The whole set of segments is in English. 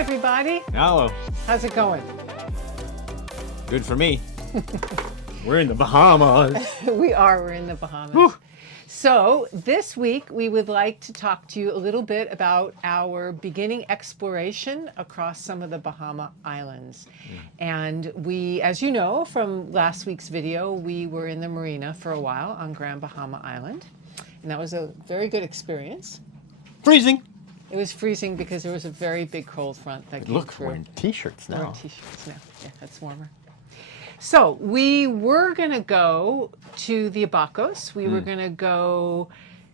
everybody. Hello. How's it going? Good for me. We're in the Bahamas. We're in the Bahamas. Whew. So this week we would like to talk to you a little bit about our beginning exploration across some of the Bahama Islands. And we, as you know from last week's video, we were in the marina for a while on Grand Bahama Island. And that was a very good experience. Freezing. It was freezing because there was a very big cold front that came Look, through. we're in t-shirts now. We're in t-shirts now. Yeah, that's warmer. So we were going to go to the Abacos. We were going to go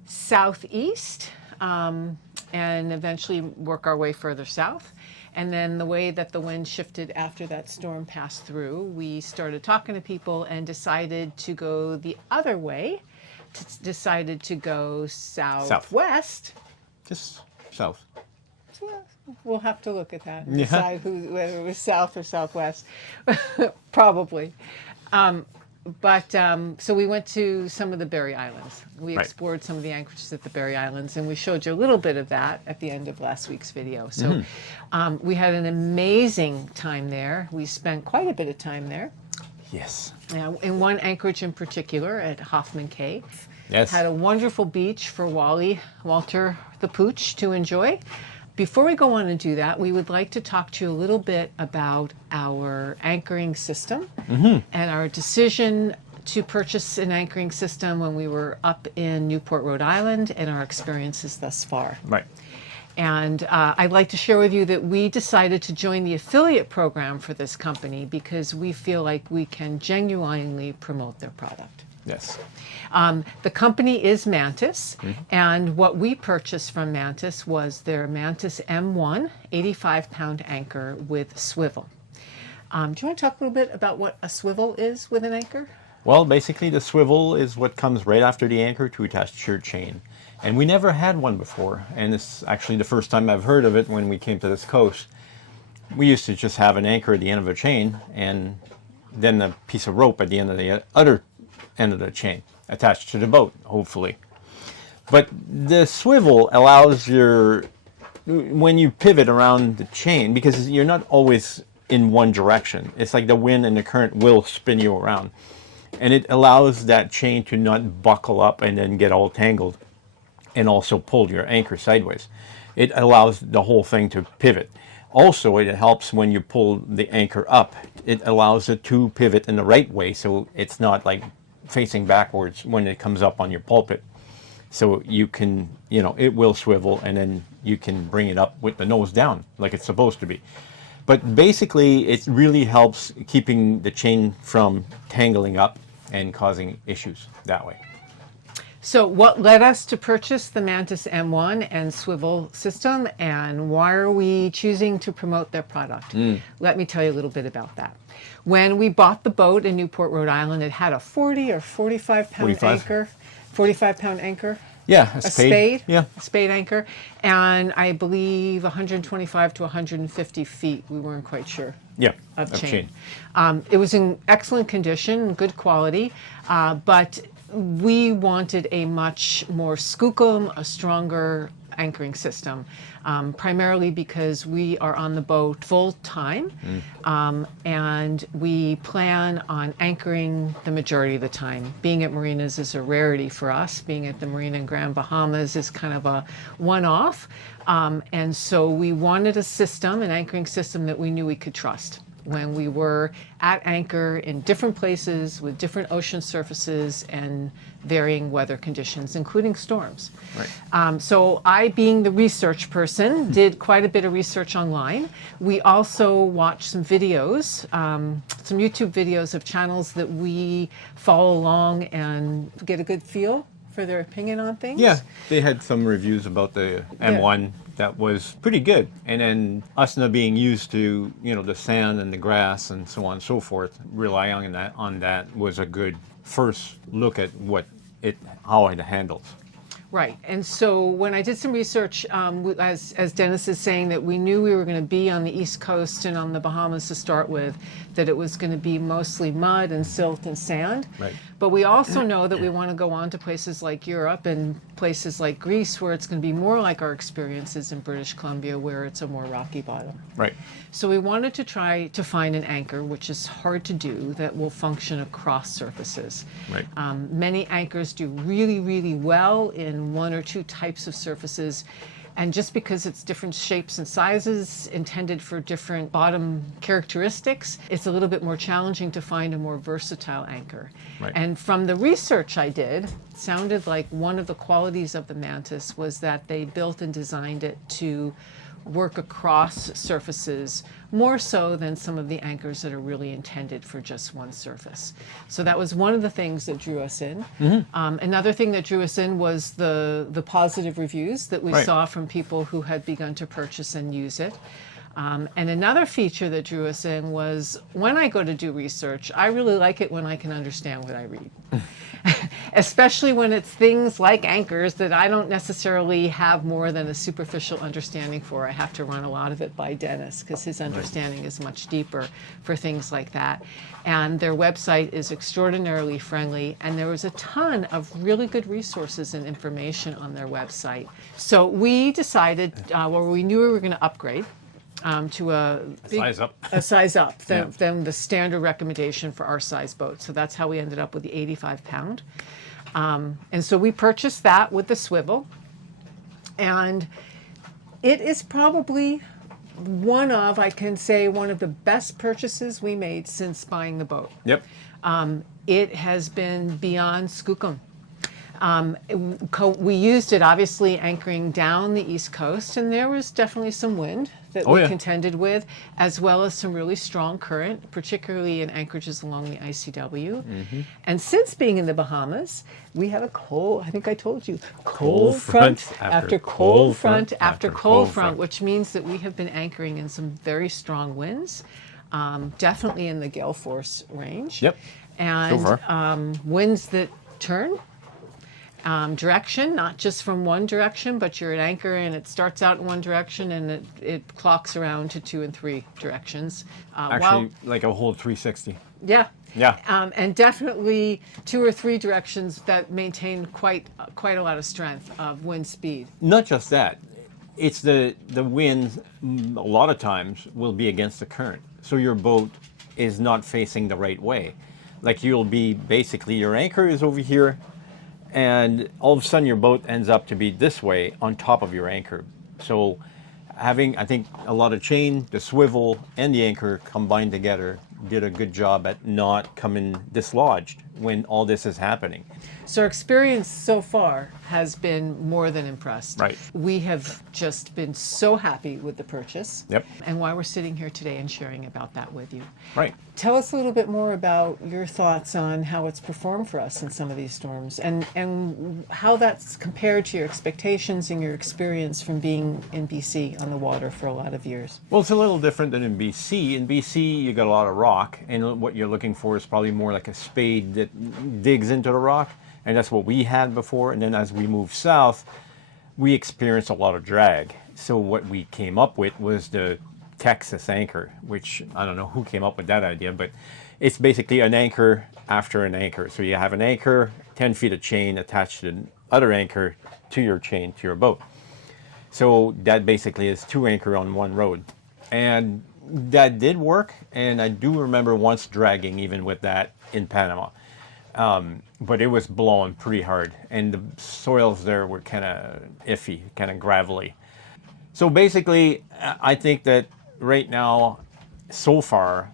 southeast and eventually work our way further south. And then the way that the wind shifted after that storm passed through, we started talking to people and decided to go the other way. Decided to go southwest. Just south. So we'll have to look at that and decide whether it was south or southwest. Probably. So we went to some of the Berry Islands. We explored some of the anchorages at the Berry Islands, and we showed you a little bit of that at the end of last week's video. So we had an amazing time there. We spent quite a bit of time there. Yes. In one anchorage in particular at Hoffman Cay. Yes. Had a wonderful beach for Walter the Pooch to enjoy. Before we go on and do that, we would like to talk to you a little bit about our anchoring system and our decision to purchase an anchoring system when we were up in Newport, Rhode Island, and our experiences thus far. Right. And I'd like to share with you that we decided to join the affiliate program for this company because we feel like we can genuinely promote their product. Yes. The company is Mantus, and what we purchased from Mantus was their Mantus M1 85-pound anchor with swivel. Do you want to talk a little bit about what a swivel is with an anchor? Well, basically the swivel is what comes right after the anchor to attach to your chain. And we never had one before, and it's actually the first time I've heard of it when we came to this coast. We used to just have an anchor at the end of a chain, and then a piece of rope at the end of the other end of the chain, attached to the boat, hopefully. But the swivel allows when you pivot around the chain, because you're not always in one direction. It's like the wind and the current will spin you around. And it allows that chain to not buckle up and then get all tangled and also pull your anchor sideways. It allows the whole thing to pivot. Also, it helps when you pull the anchor up. It allows it to pivot in the right way, so it's not like facing backwards when it comes up on your pulpit. So you can, it will swivel, and then you can bring it up with the nose down like it's supposed to be. But basically, it really helps keeping the chain from tangling up and causing issues that way. So what led us to purchase the Mantus M1 and swivel system, and why are we choosing to promote their product? Let me tell you a little bit about that. When we bought the boat in Newport, Rhode Island, it had a 40 or 45-pound anchor. 45-pound anchor? Yeah, a spade. Yeah. A spade anchor. And I believe 125 to 150 feet. We weren't quite sure. Yeah, of chain. It was in excellent condition, good quality, but we wanted a much more skookum, a stronger anchoring system, primarily because we are on the boat full time, and we plan on anchoring the majority of the time. Being at marinas is a rarity for us. Being at the marina in Grand Bahamas is kind of a one-off, and so we wanted a system, an anchoring system that we knew we could trust. when we were at anchor in different places with different ocean surfaces and varying weather conditions, including storms. Right. So I, being the research person, did quite a bit of research online. We also watched some videos, some YouTube videos of channels that we follow along and get a good feel for their opinion on things. Yeah, they had some reviews about the M1 that was pretty good. And then us not being used to, the sand and the grass and so on and so forth, relying on that was a good first look at how it handles. Right. And so when I did some research, as Dennis is saying, that we knew we were going to be on the East Coast and on the Bahamas to start with, that it was going to be mostly mud and silt and sand. Right. But we also know that we want to go on to places like Europe and places like Greece, where it's going to be more like our experiences in British Columbia, where it's a more rocky bottom. Right. So we wanted to try to find an anchor, which is hard to do, that will function across surfaces. Right. Many anchors do really, really well in one or two types of surfaces. And just because it's different shapes and sizes intended for different bottom characteristics, it's a little bit more challenging to find a more versatile anchor. Right. And from the research I did, it sounded like one of the qualities of the Mantus was that they built and designed it to work across surfaces more so than some of the anchors that are really intended for just one surface. So that was one of the things that drew us in. Another thing that drew us in was the positive reviews that we Right. saw from people who had begun to purchase and use it. And another feature that drew us in was when I go to do research, I really like it when I can understand what I read. Especially when it's things like anchors that I don't necessarily have more than a superficial understanding for. I have to run a lot of it by Dennis because his understanding is much deeper for things like that. And their website is extraordinarily friendly, and there was a ton of really good resources and information on their website. So we decided, we knew we were going to upgrade to a Size up. a size up Yeah. than the standard recommendation for our size boat. So that's how we ended up with the 85 pound. And so we purchased that with the swivel. And it is probably one of the best purchases we made since buying the boat. Yep. It has been beyond skookum. We used it obviously anchoring down the East Coast, and there was definitely some wind that we contended with, as well as some really strong current, particularly in anchorages along the ICW. And since being in the Bahamas, we have a cold, I think I told you, cold front after cold front after cold front, which means that we have been anchoring in some very strong winds, definitely in the gale force range. Yep. And So far. Winds that turn direction, not just from one direction, but you're at anchor and it starts out in one direction and it clocks around to 2 and 3 directions. Actually, like a whole 360. Yeah. Yeah. And definitely 2 or 3 directions that maintain quite a lot of strength of wind speed. Not just that. It's the wind a lot of times will be against the current. So your boat is not facing the right way. Like you'll be basically, your anchor is over here, and all of a sudden your boat ends up to be this way on top of your anchor. So having, I think, a lot of chain, the swivel, and the anchor combined together did a good job at not coming dislodged when all this is happening. So our experience so far has been more than impressed. Right. We have just been so happy with the purchase. Yep. And why we're sitting here today and sharing about that with you. Right. Tell us a little bit more about your thoughts on how it's performed for us in some of these storms and how that's compared to your expectations and your experience from being in BC on the water for a lot of years. Well, it's a little different than in BC. In BC, you got a lot of rock, and what you're looking for is probably more like a spade that digs into the rock, and that's what we had before. And then as we moved south, we experienced a lot of drag. So what we came up with was the Texas anchor, which I don't know who came up with that idea, but it's basically an anchor after an anchor. So you have an anchor, 10 feet of chain attached to another anchor to your chain, to your boat. So that basically is 2 anchor on one road. And that did work, and I do remember once dragging even with that in Panama. But it was blowing pretty hard, and the soils there were kind of iffy, kind of gravelly. So basically, I think that right now, so far,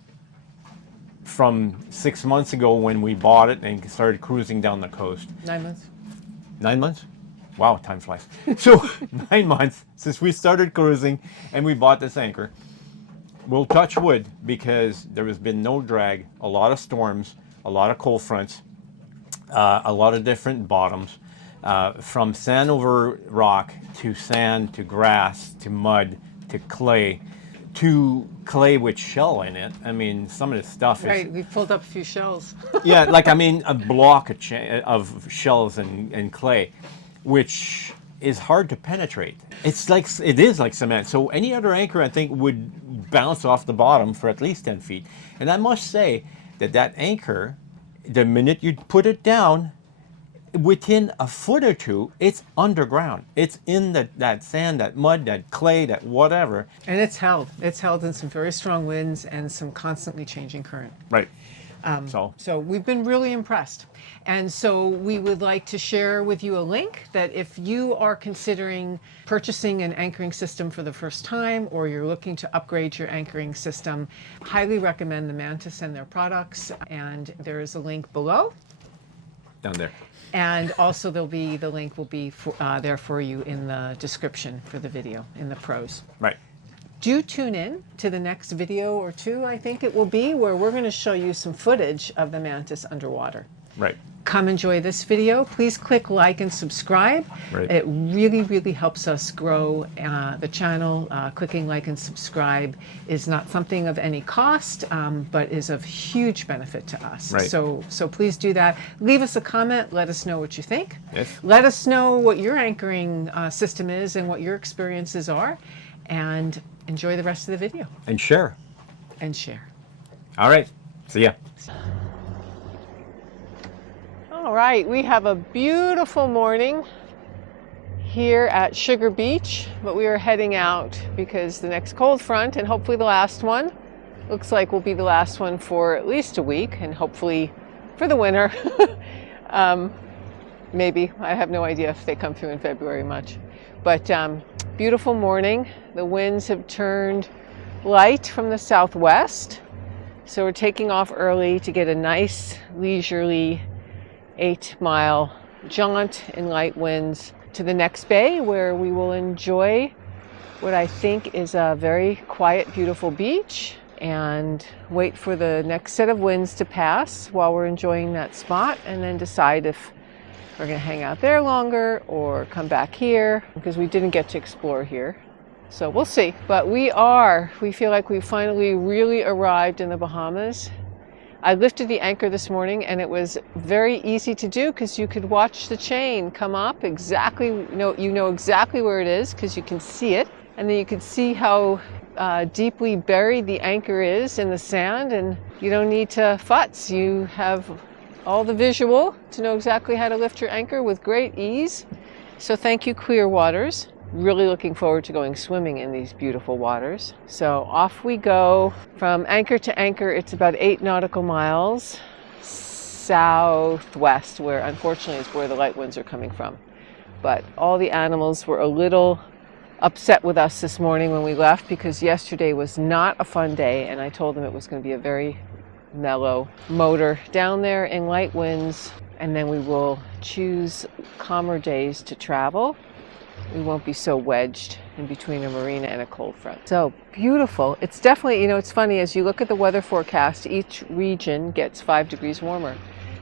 from 6 months ago when we bought it and started cruising down the coast. 9 months. 9 months? Wow, time flies. So 9 months since we started cruising and we bought this anchor. We'll touch wood because there has been no drag, a lot of storms, a lot of cold fronts, a lot of different bottoms, from sand over rock to sand to grass to mud to clay with shell in it. I mean, some of this stuff Right, is... we pulled up a few shells. Yeah, like, I mean, a block of shells and clay, which is hard to penetrate. It is like cement. So any other anchor, I think, would bounce off the bottom for at least 10 feet. And I must say that anchor, the minute you put it down, within a foot or two, it's underground. It's in that sand, that mud, that clay, that whatever. And it's held. It's held in some very strong winds and some constantly changing current. Right. So we've been really impressed. And so we would like to share with you a link that if you are considering purchasing an anchoring system for the first time, or you're looking to upgrade your anchoring system, highly recommend the Mantus and their products. And there is a link below. Down there. And also the link will be there for you in the description for the video, in the pros. Right. Do tune in to the next video or two, I think it will be, where we're going to show you some footage of the Mantus underwater. Right. Come enjoy this video. Please click like and subscribe. Right. It really, really helps us grow the channel. Clicking like and subscribe is not something of any cost, but is of huge benefit to us. Right. So please do that. Leave us a comment. Let us know what you think. Yes. Let us know what your anchoring system is and what your experiences are. And enjoy the rest of the video. And share. And share. All right. See ya. All right, we have a beautiful morning here at Sugar Beach, but we are heading out because the next cold front, and hopefully the last one, looks like will be the last one for at least a week, and hopefully for the winter. Maybe. I have no idea if they come through in February much. But beautiful morning. The winds have turned light from the southwest, so we're taking off early to get a nice leisurely 8-mile jaunt in light winds to the next bay, where we will enjoy what I think is a very quiet, beautiful beach, and wait for the next set of winds to pass while we're enjoying that spot, and then decide if we're going to hang out there longer or come back here, because we didn't get to explore here. So we'll see. But we feel like we finally really arrived in the Bahamas. I lifted the anchor this morning, and it was very easy to do because you could watch the chain come up exactly, you know exactly where it is because you can see it, and then you can see how deeply buried the anchor is in the sand, and you don't need to futz. You have all the visual to know exactly how to lift your anchor with great ease. So thank you, Clear Waters. Really looking forward to going swimming in these beautiful waters. So off we go. From anchor to anchor, it's about 8 nautical miles southwest, where unfortunately is where the light winds are coming from. But all the animals were a little upset with us this morning when we left, because yesterday was not a fun day, and I told them it was going to be a very mellow motor down there in light winds, and then we will choose calmer days to travel. We won't be so wedged in between a marina and a cold front. So beautiful. It's definitely, it's funny, as you look at the weather forecast, each region gets 5 degrees warmer.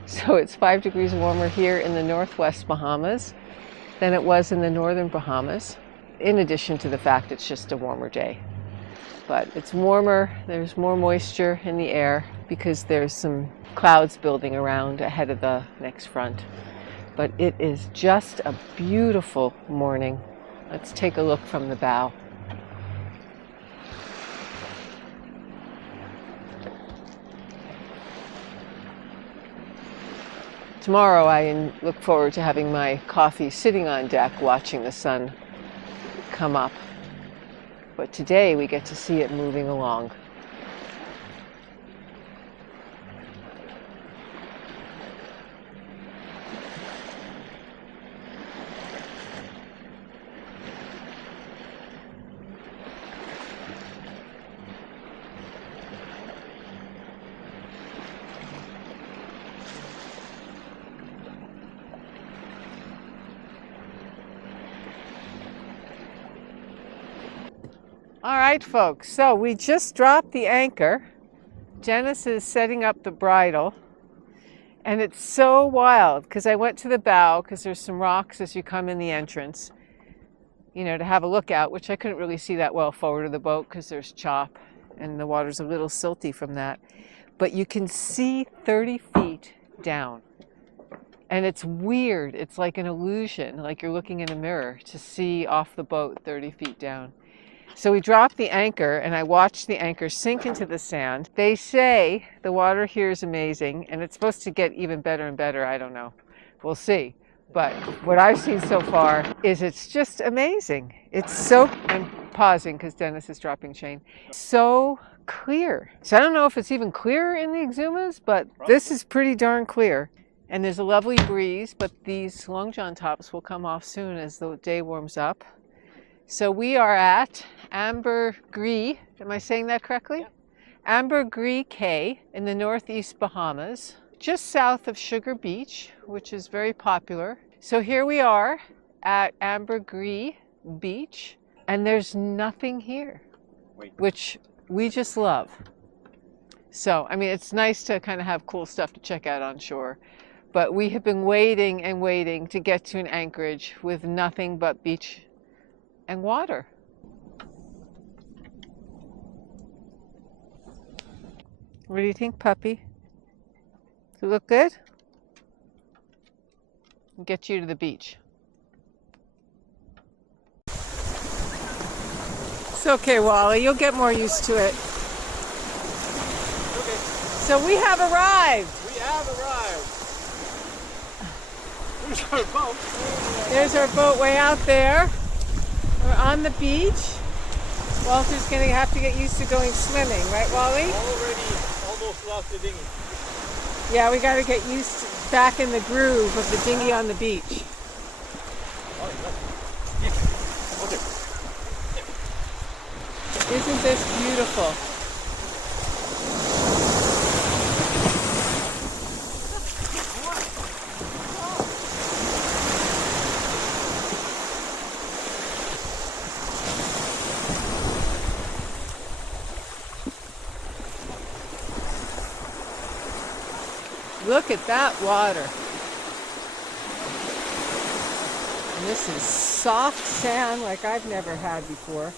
So it's 5 degrees warmer here in the northwest Bahamas than it was in the northern Bahamas, in addition to the fact it's just a warmer day. But it's warmer, there's more moisture in the air because there's some clouds building around ahead of the next front. But it is just a beautiful morning. Let's take a look from the bow. Tomorrow I look forward to having my coffee sitting on deck watching the sun come up. But today we get to see it moving along. All right, folks, so we just dropped the anchor. Janice is setting up the bridle, and it's so wild because I went to the bow because there's some rocks as you come in the entrance, you know, to have a look out, which I couldn't really see that well forward of the boat because there's chop and the water's a little silty from that. But you can see 30 feet down. And it's weird. It's like an illusion, like you're looking in a mirror to see off the boat 30 feet down. So we dropped the anchor, and I watched the anchor sink into the sand. They say the water here is amazing, and it's supposed to get even better and better. I don't know. We'll see. But what I've seen so far is it's just amazing. It's so, I'm pausing because Dennis is dropping chain, so clear. So I don't know if it's even clearer in the Exumas, but this is pretty darn clear. And there's a lovely breeze, but these long john tops will come off soon as the day warms up. So we are at AmberGris, am I saying that correctly? Yeah. AmberGris Cay in the northeast Bahamas, just south of Sugar Beach, which is very popular. So here we are at AmberGris Beach, and there's nothing here, which we just love. So, I mean, it's nice to kind of have cool stuff to check out on shore. But we have been waiting and waiting to get to an anchorage with nothing but beach and water. What do you think, puppy? Does it look good? I'll get you to the beach. It's okay, Wally. You'll get more used to it. Okay. So we have arrived. We have arrived. There's our boat. There's our boat way out there. We're on the beach. Walter's going to have to get used to going swimming, right, Wally? Already almost lost the dinghy. Yeah, we got to get used to back in the groove of the dinghy on the beach. Isn't this beautiful? Look at that water. And this is soft sand like I've never had before.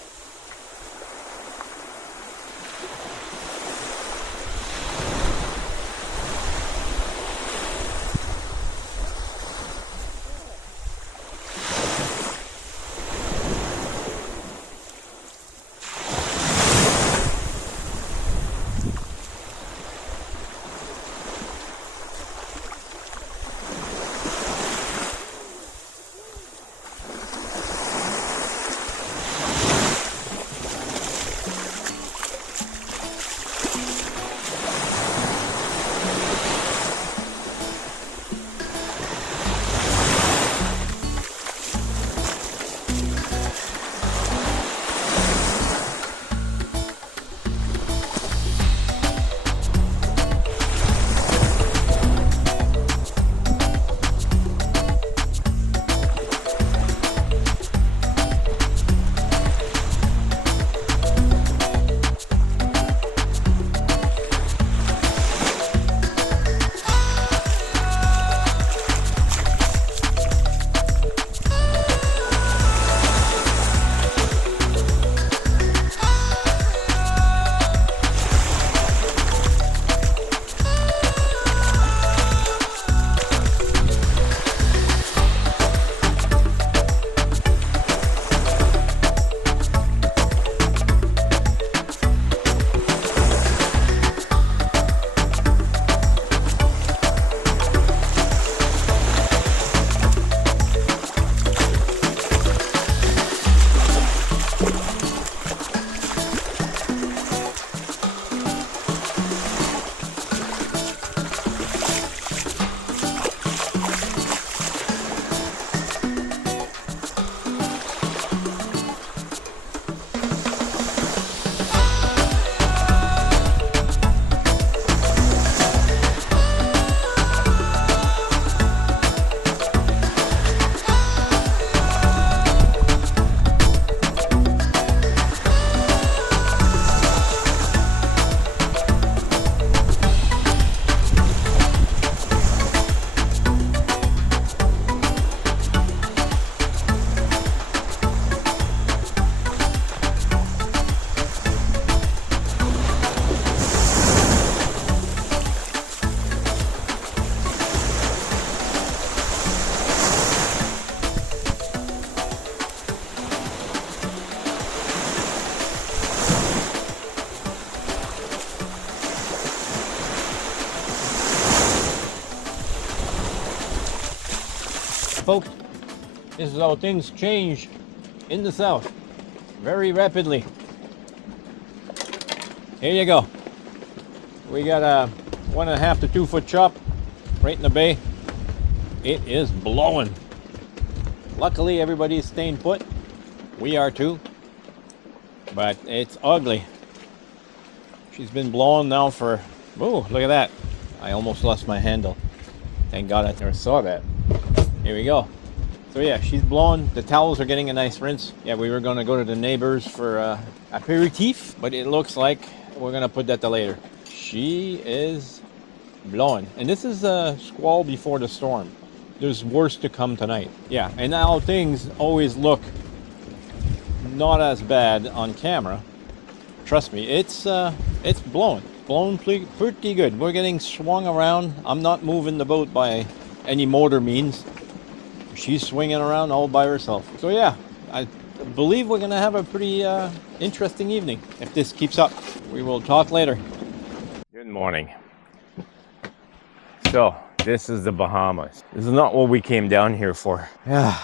folks. This is how things change in the south very rapidly. Here you go. We got a 1.5 to 2 foot chop right in the bay. It is blowing. Luckily, everybody's staying put. We are too. But it's ugly. She's been blowing now for, oh, look at that. I almost lost my handle. Thank God I never saw that. Here we go. So yeah, she's blowing. The towels are getting a nice rinse. Yeah, we were going to go to the neighbors for aperitif, but it looks like we're going to put that to later. She is blowing. And this is a squall before the storm. There's worse to come tonight. Yeah, and now things always look not as bad on camera. Trust me, it's blowing pretty good. We're getting swung around. I'm not moving the boat by any motor means. She's swinging around all by herself. So yeah, I believe we're gonna have a pretty interesting evening if this keeps up. We will talk later. Good morning. So this is the Bahamas. This is not what we came down here for. Yeah,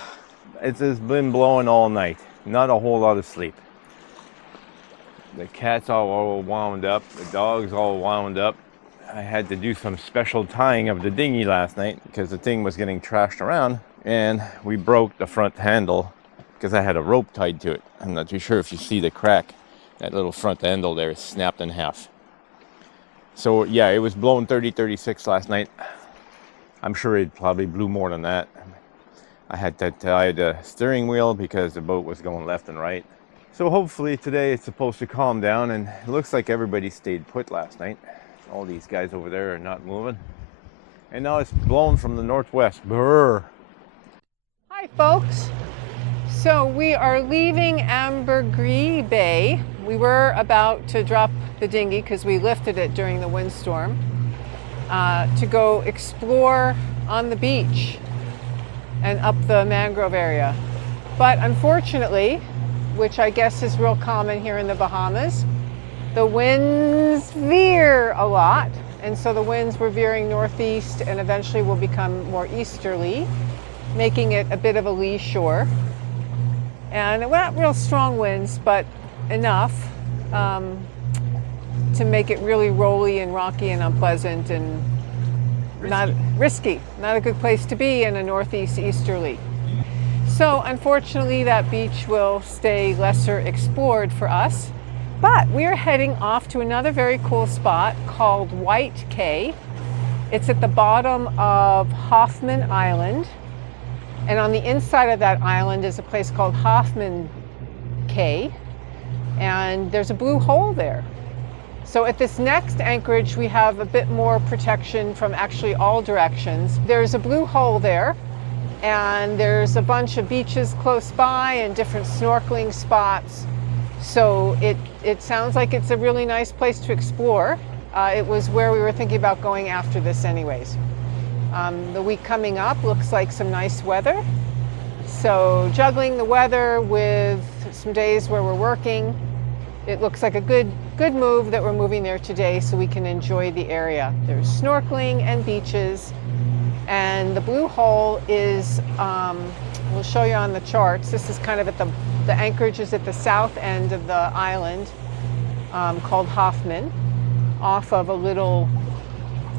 it's been blowing all night. Not a whole lot of sleep. The cat's all wound up. The dog's all wound up. I had to do some special tying of the dinghy last night because the thing was getting trashed around, and we broke the front handle because I had a rope tied to it. I'm not too sure if you see the crack. That little front handle there is snapped in half. So yeah, it was blowing 30, 36 last night. I'm sure it probably blew more than that. I had to tie the steering wheel because the boat was going left and right. So hopefully today it's supposed to calm down, and it looks like everybody stayed put last night. All these guys over there are not moving. And now it's blowing from the northwest. Brrr. Hi, folks. So we are leaving AmberGris Bay. We were about to drop the dinghy because we lifted it during the windstorm to go explore on the beach and up the mangrove area. But unfortunately, which I guess is real common here in the Bahamas, the winds veer a lot. And so the winds were veering northeast and eventually will become more easterly, making it a bit of a lee shore. And not real strong winds, but enough to make it really rolly and rocky and unpleasant and not risky. Not a good place to be in a northeast easterly. So unfortunately that beach will stay lesser explored for us, but we are heading off to another very cool spot called White Cay. It's at the bottom of Hoffman Island, and on the inside of that island is a place called Hoffman Cay, and there's a blue hole there. So at this next anchorage we have a bit more protection from actually all directions. There's a blue hole there, and there's a bunch of beaches close by and different snorkeling spots. So it sounds like it's a really nice place to explore. It was where we were thinking about going after this anyways. The week coming up looks like some nice weather. So juggling the weather with some days where we're working, it looks like a good move that we're moving there today so we can enjoy the area. There's snorkeling and beaches. And the blue hole is, we'll show you on the charts. This is kind of at the anchorage is at the south end of the island called Hoffman, off of a little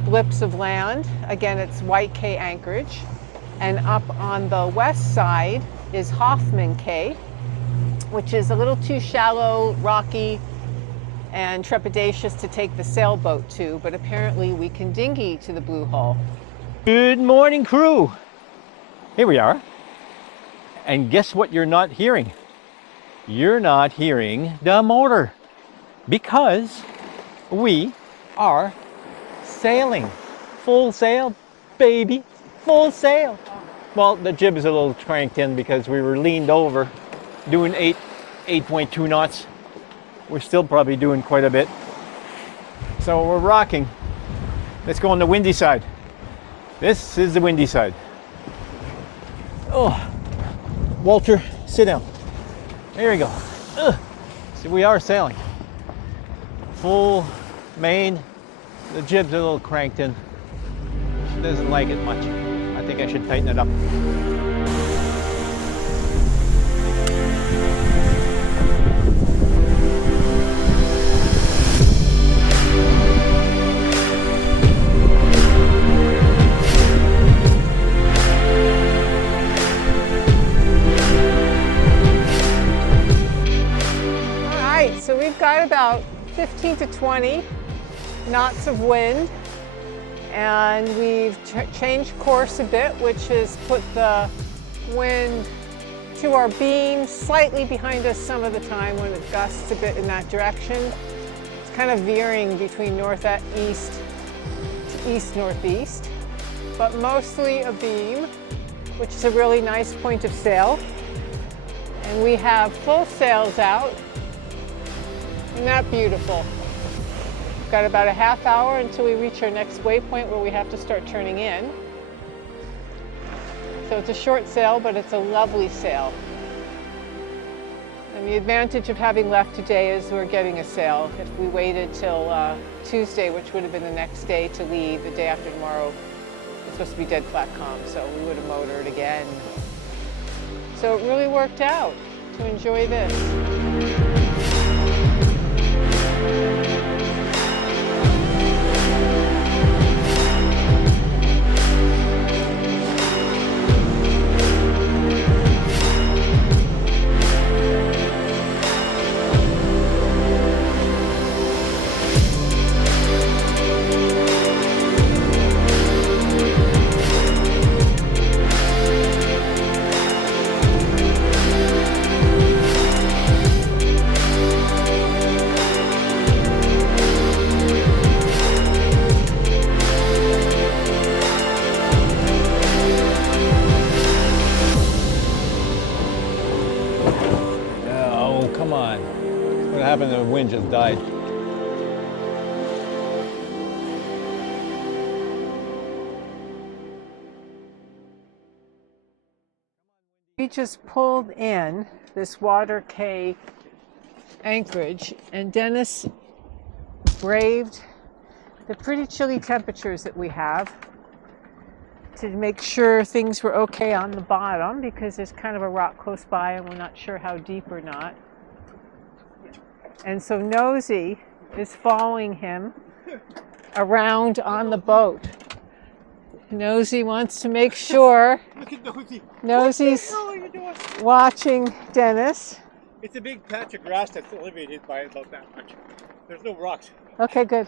blips of land. Again, it's White Cay anchorage. And up on the west side is Hoffman Cay, which is a little too shallow, rocky, and trepidatious to take the sailboat to, but apparently we can dinghy to the blue hole. Good morning, crew. Here we are. And guess what you're not hearing? You're not hearing the motor because we are sailing. Full sail, baby. Full sail. Well, the jib is a little cranked in because we were leaned over doing 8.2 knots. We're still probably doing quite a bit. So we're rocking. Let's go on the windy side. This is the windy side. Oh, Walter, sit down. There we go. See, we are sailing. Full main. The jib's a little cranked in. She doesn't like it much. I think I should tighten it up. 15 to 20 knots of wind, and we've changed course a bit, which has put the wind to our beam slightly behind us some of the time when it gusts a bit in that direction. It's kind of veering between northeast to east-northeast, but mostly a beam, which is a really nice point of sail. And we have full sails out. Isn't that beautiful? We've got about a half hour until we reach our next waypoint where we have to start turning in. So it's a short sail, but it's a lovely sail. And the advantage of having left today is we're getting a sail. If we waited till Tuesday, which would have been the next day to leave, the day after tomorrow, it's supposed to be dead flat calm, so we would have motored again. So it really worked out to enjoy this. The wind just died. We just pulled in this Water Cay anchorage, and Dennis braved the pretty chilly temperatures that we have to make sure things were okay on the bottom, because there's kind of a rock close by and we're not sure how deep or not. And so Nosy is following him around on the boat. Nosy wants to make sure. Look at Nosy. Nosy's watching Dennis. It's a big patch of grass that's elevated by about that much. There's no rocks. Okay, good.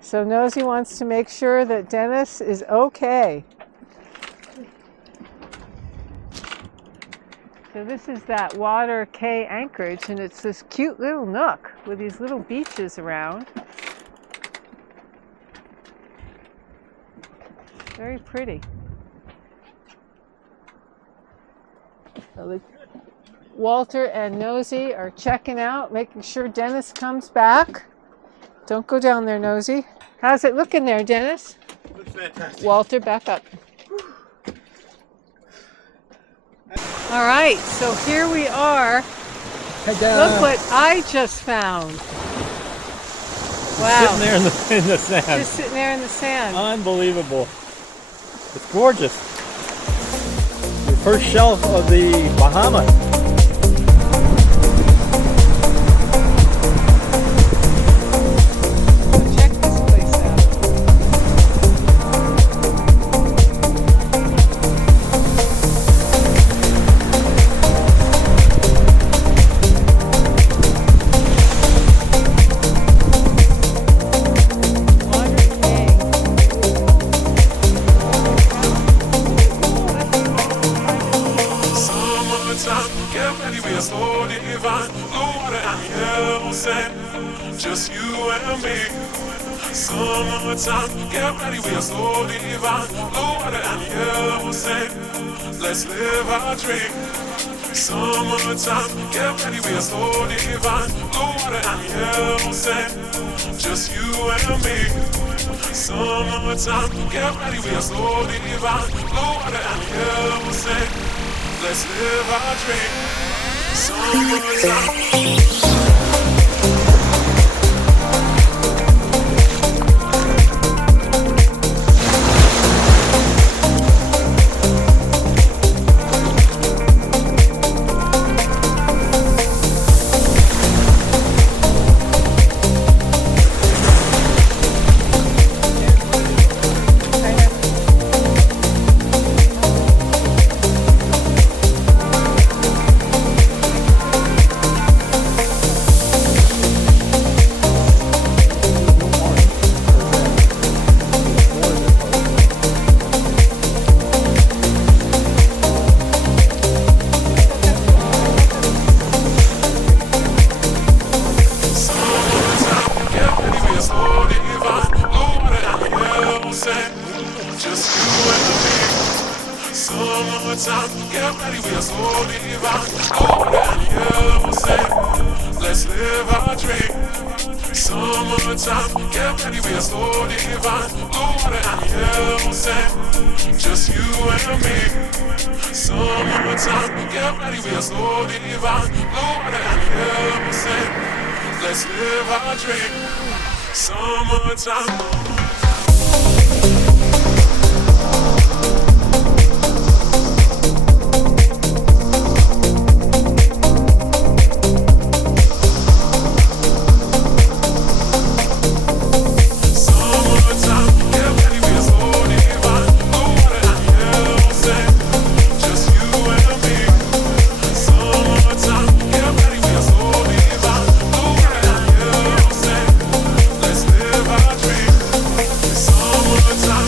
So Nosy wants to make sure that Dennis is okay. So this is that Water Cay anchorage, and it's this cute little nook with these little beaches around. Very pretty. So Walter and Nosy are checking out, making sure Dennis comes back. Don't go down there, Nosy. How's it looking there, Dennis? Looks fantastic. Walter, back up. All right, so here we are. Look what I just found. Wow. Sitting there in the sand. Just sitting there in the sand. Unbelievable. It's gorgeous. Your first shelf of the Bahamas. Check this place out. Just you and me. Summertime, get ready, we are so divine. Blue water and yellow sand. Let's live our dream. Summertime, get ready, we are so divine. Blue water and yellow sand. Just you and me. Summertime, get ready, we are so divine. Blue water and yellow sand. Let's live our dream. Summertime. Summertime, get ready, we are so divine. Lord, and hear us say, let's live our dream. Summertime, get ready, we are so divine. Lord, and hear us say, just you and me. Summertime, get ready, we are so divine. Lord, and hear us say, let's live our dream. Summertime. Summertime.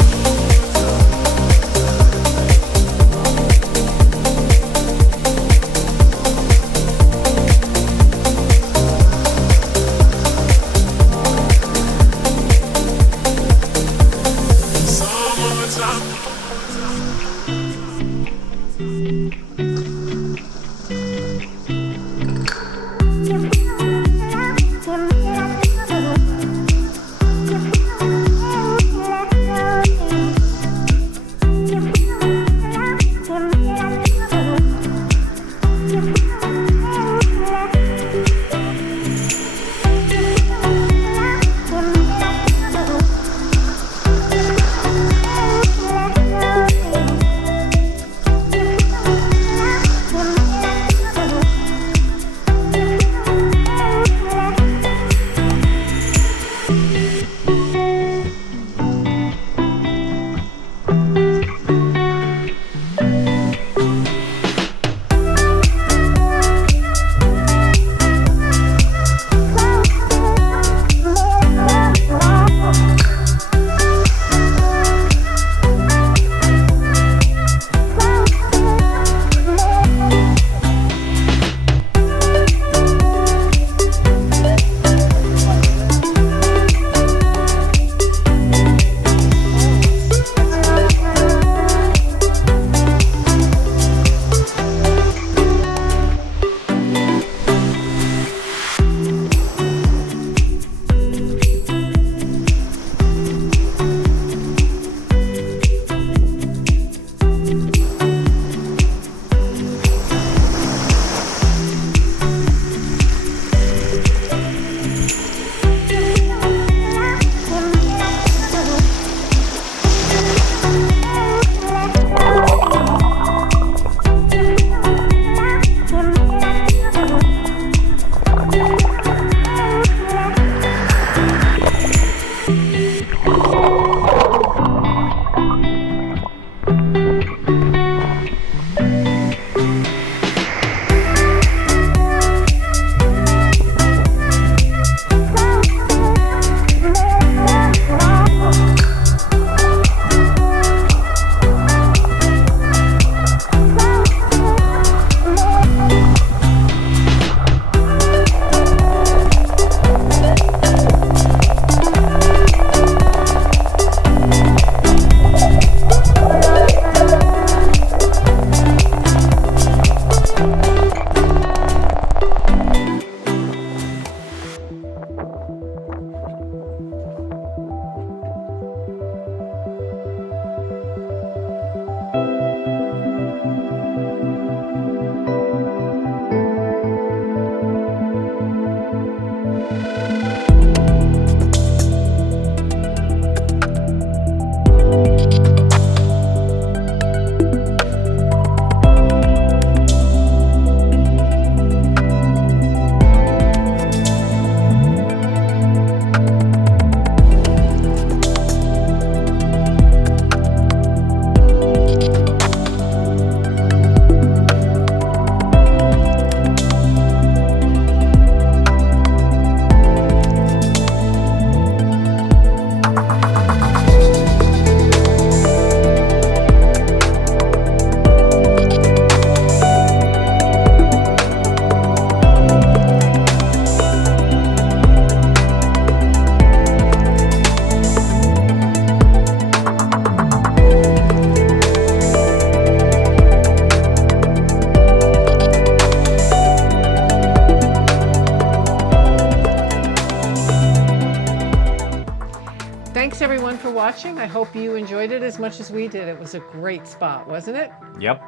thanks everyone for watching. I hope you enjoyed it as much as we did. It was a great spot, wasn't it? Yep.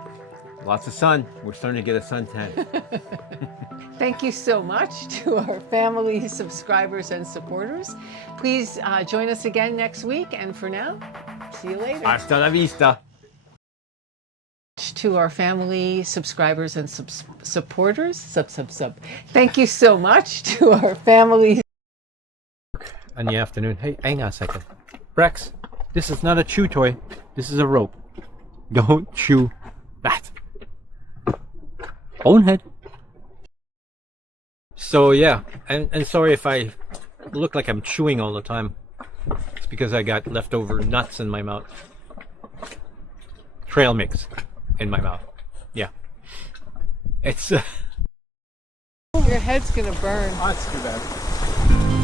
Lots of sun. We're starting to get a suntan. Thank you so much to our family, subscribers, and supporters. Please join us again next week. And for now, see you later. Hasta la vista. To our family, subscribers, and supporters. Thank you so much to our family. In the afternoon. Hey, hang on a second. Rex, this is not a chew toy. This is a rope. Don't chew that. Bonehead. So yeah, and sorry if I look like I'm chewing all the time. It's because I got leftover nuts in my mouth. Trail mix in my mouth. Yeah. It's Your head's gonna burn. Oh, that's too bad.